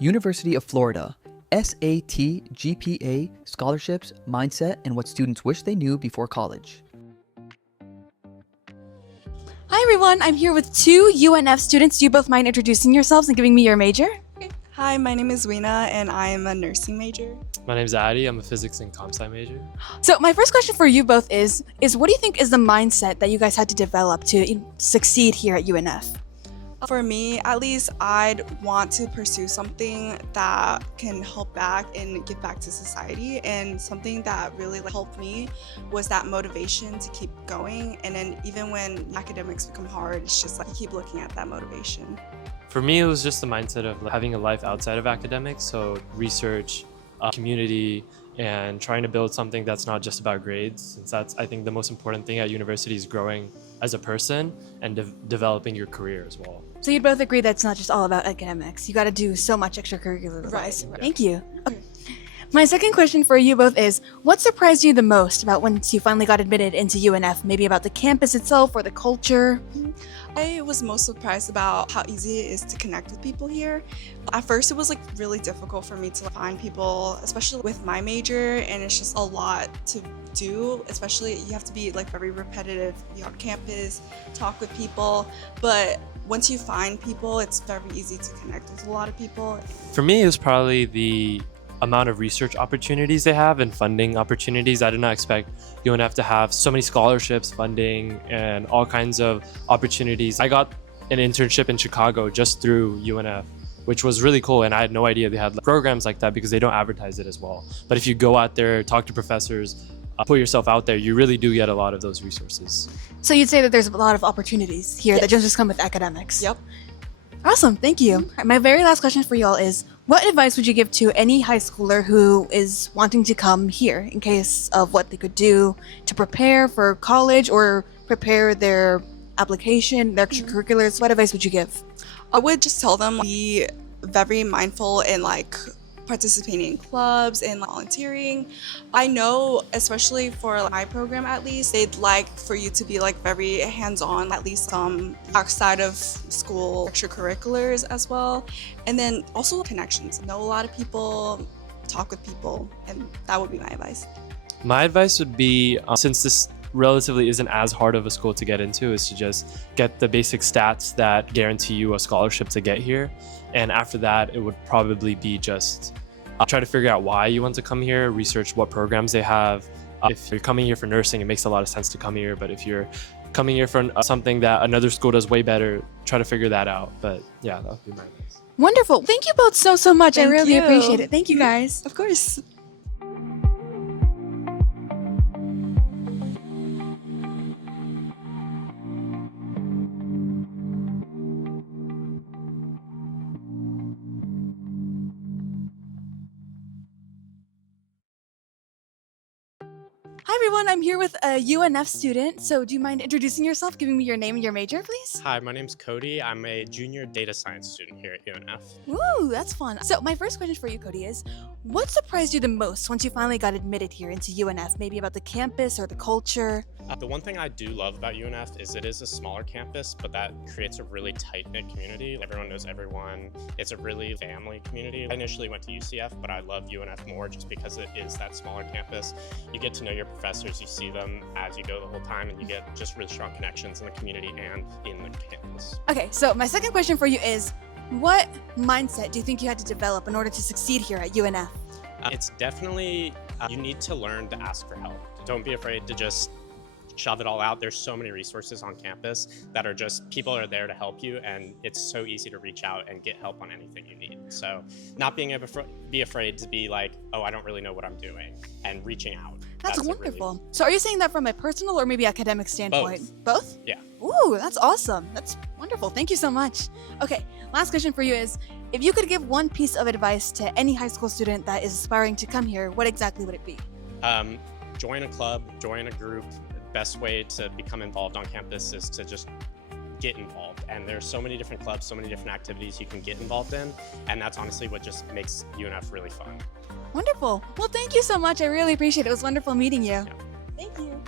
University of Florida, SAT, GPA, scholarships, mindset, and what students wish they knew before college. Hi everyone, I'm here with two UNF students. Do you both mind introducing yourselves and giving me your major? Hi, my name is Weena and I am a nursing major. My name's Addy. I'm a physics and comp sci major. So my first question for you both is what do you think is the mindset that you guys had to develop to succeed here at UNF? For me, at least, I'd want to pursue something that can help back and give back to society. And something that really helped me was that motivation to keep going. And then even when academics become hard, it's just you keep looking at that motivation. For me, it was just the mindset of having a life outside of academics, so research, community, and trying to build something that's not just about grades, since that's, I think, the most important thing at university is growing as a person and developing your career as well. So you'd both agree that it's not just all about academics. You got to do so much extracurricular. Right. Thank you. Okay. My second question for you both is, what surprised you the most about once you finally got admitted into UNF? Maybe about the campus itself or the culture? I was most surprised about how easy it is to connect with people here. At first, it was really difficult for me to find people, especially with my major, and it's just a lot to do. Especially, you have to be very repetitive. You're on campus, talk with people, but once you find people, it's very easy to connect with a lot of people. For me, it was probably the amount of research opportunities they have and funding opportunities. I did not expect UNF to have so many scholarships, funding, and all kinds of opportunities. I got an internship in Chicago just through UNF, which was really cool, and I had no idea they had programs like that because they don't advertise it as well. But if you go out there, talk to professors, put yourself out there, you really do get a lot of those resources. So you'd say that there's a lot of opportunities here that don't just come with academics? Yep. Awesome, thank you. My very last question for y'all is, what advice would you give to any high schooler who is wanting to come here in case of what they could do to prepare for college or prepare their application, their extracurriculars? What advice would you give? I would just tell them be very mindful in participating in clubs and volunteering. I know, especially for my program at least, they'd like for you to be very hands-on, at least outside of school extracurriculars as well. And then also connections. Know a lot of people, talk with people, and that would be my advice. My advice would be, since this relatively isn't as hard of a school to get into, is to just get the basic stats that guarantee you a scholarship to get here. And after that, it would probably be just try to figure out why you want to come here, research what programs they have. If you're coming here for nursing, it makes a lot of sense to come here. But if you're coming here for something that another school does way better, try to figure that out. But yeah, that would be my advice. Wonderful. Thank you both so much. I really appreciate it. Thank you guys. Of course. Hi everyone, I'm here with a UNF student. So do you mind introducing yourself, giving me your name and your major, please? Hi, my name's Cody. I'm a junior data science student here at UNF. Ooh, that's fun. So my first question for you, Cody, is what surprised you the most once you finally got admitted here into UNF? Maybe about the campus or the culture? The one thing I do love about UNF is it is a smaller campus, but that creates a really tight-knit community. Everyone knows everyone. It's a really family community. I initially went to UCF, but I love UNF more just because it is that smaller campus. You get to know your professors, you see them as you go the whole time, and you get just really strong connections in the community and in the campus. Okay, so my second question for you is, what mindset do you think you had to develop in order to succeed here at UNF? It's definitely, you need to learn to ask for help. Don't be afraid to just shove it all out. There's so many resources on campus that are just, people are there to help you, and it's so easy to reach out and get help on anything you need. So not being able to be afraid to be oh, I don't really know what I'm doing, and reaching out. That's wonderful. So are you saying that from a personal or maybe academic standpoint? Both? Both? Yeah. Ooh, that's awesome. That's wonderful. Thank you so much. Okay, last question for you is, if you could give one piece of advice to any high school student that is aspiring to come here, what exactly would it be? Join a club, join a group. Best way to become involved on campus is to just get involved. And there's so many different clubs, so many different activities you can get involved in. And that's honestly what just makes UNF really fun. Wonderful. Well, thank you so much. I really appreciate it. It was wonderful meeting you. Yeah. Thank you.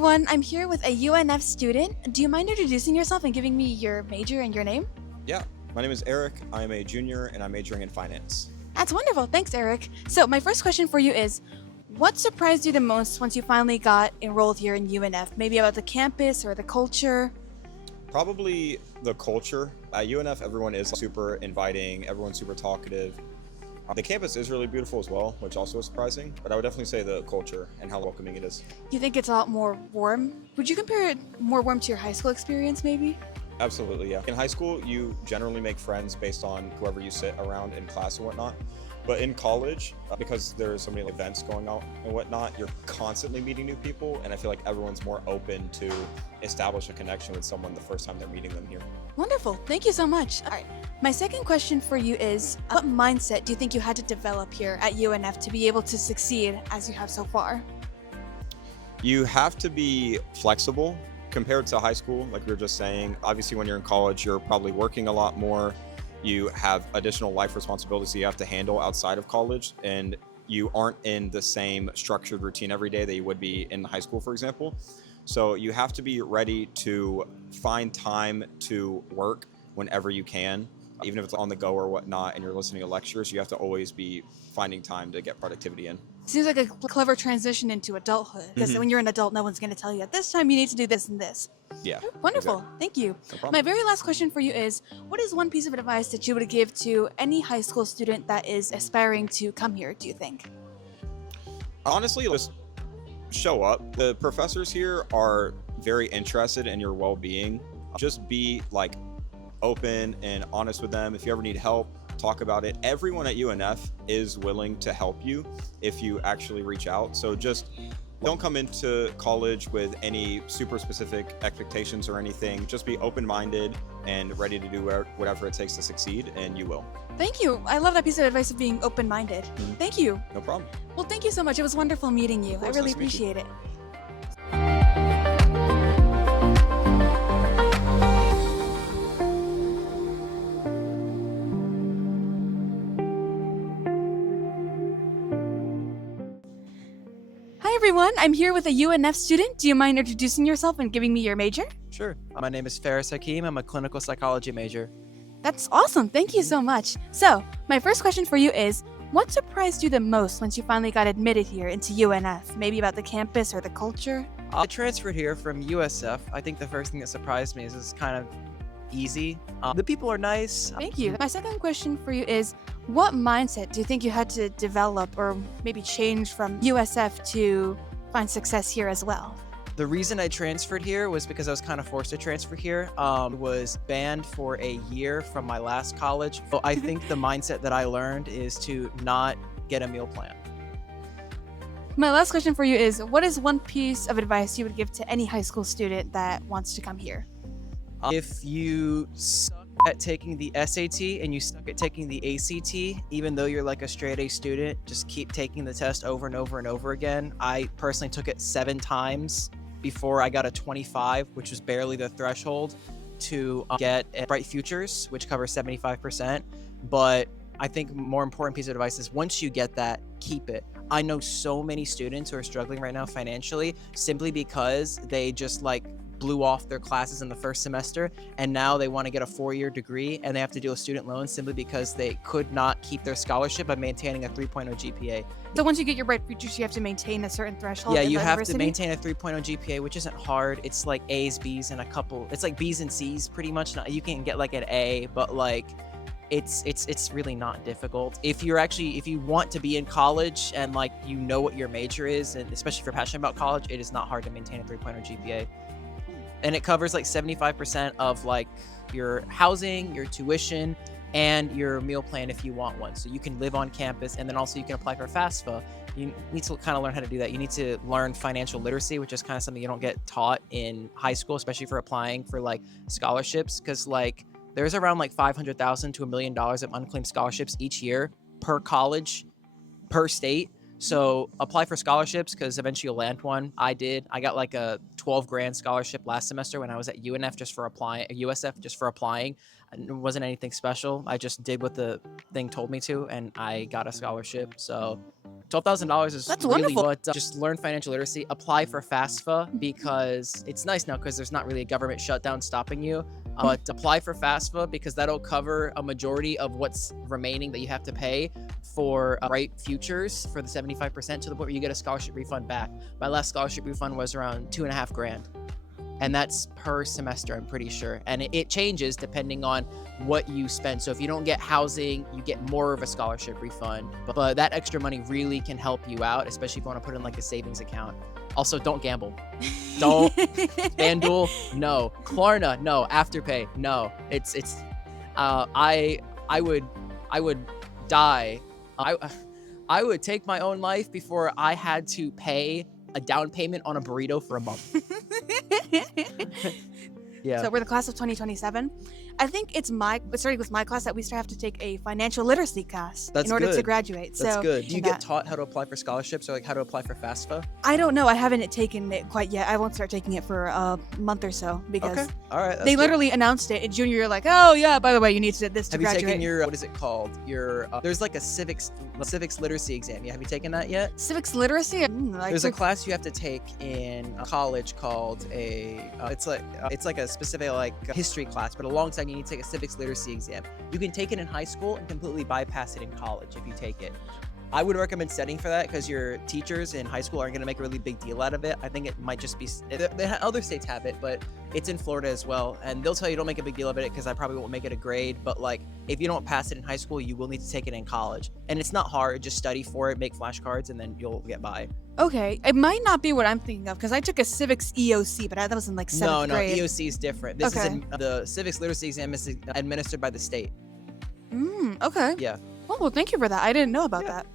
everyone. I'm here with a UNF student. Do you mind introducing yourself and giving me your major and your name? Yeah, my name is Eric. I'm a junior and I'm majoring in finance. That's wonderful. Thanks, Eric. So, my first question for you is, what surprised you the most once you finally got enrolled here in UNF? Maybe about the campus or the culture? Probably the culture. At UNF, everyone is super inviting, everyone's super talkative. The campus is really beautiful as well, which also is surprising, but I would definitely say the culture and how welcoming it is. You think it's a lot more warm? Would you compare it more warm to your high school experience, maybe? Absolutely, yeah. In high school, you generally make friends based on whoever you sit around in class and whatnot. But in college, because there's so many events going on and whatnot, you're constantly meeting new people, and I feel like everyone's more open to establish a connection with someone the first time they're meeting them here. Wonderful. Thank you so much. All right. My second question for you is, what mindset do you think you had to develop here at UNF to be able to succeed as you have so far? You have to be flexible compared to high school, like we were just saying. Obviously, when you're in college, you're probably working a lot more. You have additional life responsibilities you have to handle outside of college, and you aren't in the same structured routine every day that you would be in high school, for example. So you have to be ready to find time to work whenever you can, even if it's on the go or whatnot, and you're listening to lectures. You have to always be finding time to get productivity in. Seems like a clever transition into adulthood, because when you're an adult, no one's going to tell you at this time you need to do this and this. Yeah. Wonderful. Exactly. Thank you. No problem. My very last question for you is, what is one piece of advice that you would give to any high school student that is aspiring to come here, do you think? Honestly, just show up. The professors here are very interested in your well-being. Just be like open and honest with them. If you ever need help, talk about it. Everyone at UNF is willing to help you if you actually reach out. So just don't come into college with any super specific expectations or anything. Just be open-minded and ready to do whatever it takes to succeed, and you will. Thank you. I love that piece of advice of being open-minded. Thank you. No problem. Well, thank you so much. It was wonderful meeting you. I course, really nice to meet you. appreciate it. Hi everyone, I'm here with a UNF student. Do you mind introducing yourself and giving me your major? Sure. My name is Faris Hakim. I'm a clinical psychology major. That's awesome. Thank you so much. So, my first question for you is, what surprised you the most once you finally got admitted here into UNF? Maybe about the campus or the culture? I transferred here from USF. I think the first thing that surprised me is it's kind of easy. The people are nice. Thank you. My second question for you is, what mindset do you think you had to develop or maybe change from USF to find success here as well? The reason I transferred here was because I was kind of forced to transfer here. Was banned for a year from my last college. So I think the mindset that I learned is to not get a meal plan. My last question for you is, what is one piece of advice you would give to any high school student that wants to come here? If you suck at taking the SAT and you suck at taking the ACT, even though you're like a straight A student, just keep taking the test over and over and over again. I personally took it 7 times before I got a 25, which was barely the threshold to get Bright Futures, which covers 75%. But I think more important piece of advice is once you get that, keep it. I know so many students who are struggling right now financially simply because they just like blew off their classes in the first semester and now they want to get a 4-year degree and they have to do a student loan simply because they could not keep their scholarship by maintaining a 3.0 GPA. So once you get your Bright Futures, you have to maintain a certain threshold. Yeah, in you the have university? to maintain a 3.0 GPA, which isn't hard. It's like A's, B's, and a couple. It's like B's and C's pretty much. You can get like an A, but like it's really not difficult. If you want to be in college and like you know what your major is, and especially if you're passionate about college, it is not hard to maintain a 3.0 GPA. And it covers like 75% of like your housing, your tuition, and your meal plan if you want one. So you can live on campus, and then also you can apply for FAFSA. You need to kind of learn how to do that. You need to learn financial literacy, which is kind of something you don't get taught in high school, especially for applying for like scholarships, because like there's around like $500,000 to $1 million of unclaimed scholarships each year per college, per state. So apply for scholarships because eventually you'll land one. I did. I got like a 12 grand scholarship last semester when I was at UNF just for applying, USF just for applying. It wasn't anything special. I just did what the thing told me to, and I got a scholarship. So $12,000 is That's really wonderful. what. Just learn financial literacy. Apply for FAFSA because it's nice now because there's not really a government shutdown stopping you. But apply for FAFSA because that'll cover a majority of what's remaining that you have to pay for Bright Futures for the 75% to the point where you get a scholarship refund back. My last scholarship refund was around $2,500. And that's per semester, I'm pretty sure. And it changes depending on what you spend. So if you don't get housing, you get more of a scholarship refund. But that extra money really can help you out, especially if you want to put in like a savings account. Also, don't gamble. Don't. FanDuel, no. Klarna, no. Afterpay, no. I would die. I would take my own life before I had to pay a down payment on a burrito for a month. Yeah. So we're the class of 2027. I think starting with my class that we have to take a financial literacy class That's in order to good. graduate. That's so good. Do you that- get taught how to apply for scholarships or like how to apply for FAFSA? I don't know. I haven't taken it quite yet. I won't start taking it for a month or so because Okay. All right. That's they good. literally announced it in junior year, like, oh yeah, by the way, you need to this to Have you graduate. taken your what is it called? Your there's like a civics literacy exam. Yeah, have you taken that yet? civics literacy? There's a class you have to take in college called it's like a specific history class, but alongside you need to take a civics literacy exam. You can take it in high school and completely bypass it in college if you take it. I would recommend studying for that because your teachers in high school aren't going to make a really big deal out of it. I think it might just be other states have it, but it's in Florida as well, and they'll tell you don't make a big deal of it because I probably won't make it a grade. But like if you don't pass it in high school, you will need to take it in college, and it's not hard. Just study for it, make flashcards, and then you'll get by. Okay, it might not be what I'm thinking of because I took a civics EOC, but that was in like seventh No, grade. EOC is different. This Okay. is the civics literacy exam is administered by the state. Okay. Yeah. Well, thank you for that. I didn't know about that.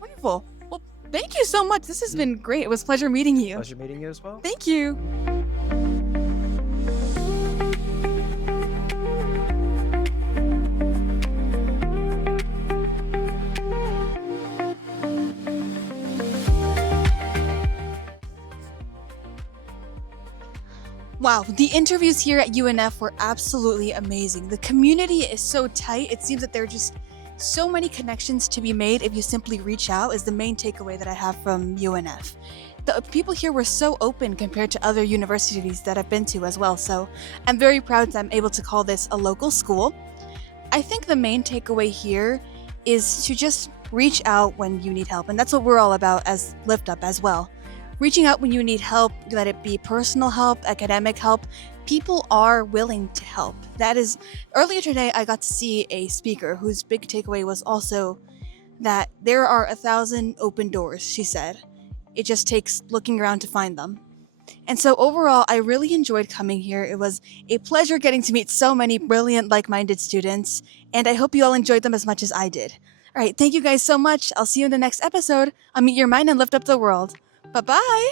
Wonderful. Well, thank you so much. This has been great. It was a pleasure meeting you. Pleasure meeting you as well. Thank you. Wow, the interviews here at UNF were absolutely amazing. The community is so tight. It seems that there are just so many connections to be made if you simply reach out is the main takeaway that I have from UNF. The people here were so open compared to other universities that I've been to as well, so I'm very proud that I'm able to call this a local school. I think the main takeaway here is to just reach out when you need help, and that's what we're all about as Lift Up as well. Reaching out when you need help, let it be personal help, academic help, people are willing to help. That is, earlier today I got to see a speaker whose big takeaway was also that there are 1,000 open doors, she said. It just takes looking around to find them. And so overall, I really enjoyed coming here. It was a pleasure getting to meet so many brilliant, like-minded students, and I hope you all enjoyed them as much as I did. All right, thank you guys so much. I'll see you in the next episode. I'll meet your mind and lift up the world. Bye-bye!